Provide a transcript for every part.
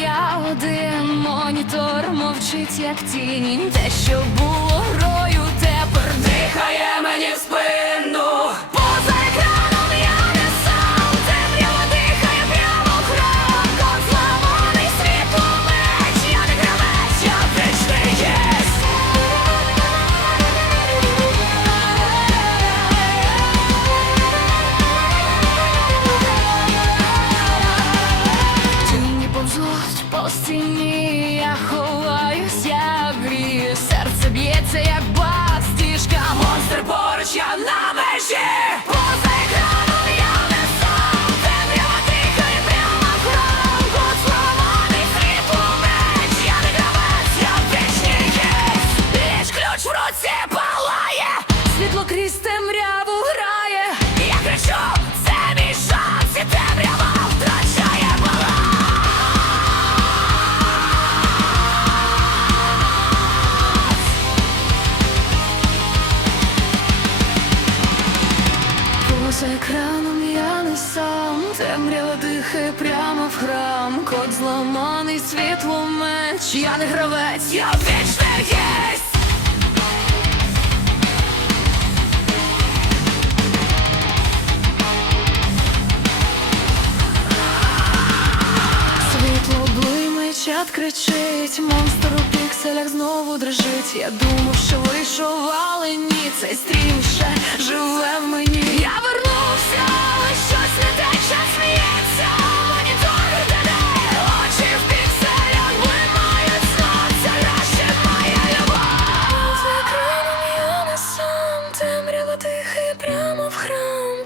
я один монітор мовчить, як тінь, те, що було грою. Це як бас, монстр поруч, я на межі. Поза екраном я не сам Темрява тихає прямо кров Гуд сломаний, світ у меч Я не гравець, я вічний єсть Ліж ключ в руці, темрява дихає прямо в храм, код зламаний світло меч, я не гравець, я вічна єсть! Світло блимає, чат кричить, монстр у пікселях знову дрожить. Я думав, що вийшов, але ні, цей стрім ще живе в мені. Я вернувся,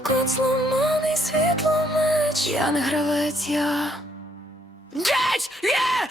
Код зламаний світло меч. Я не гравець, я. Геть! Є!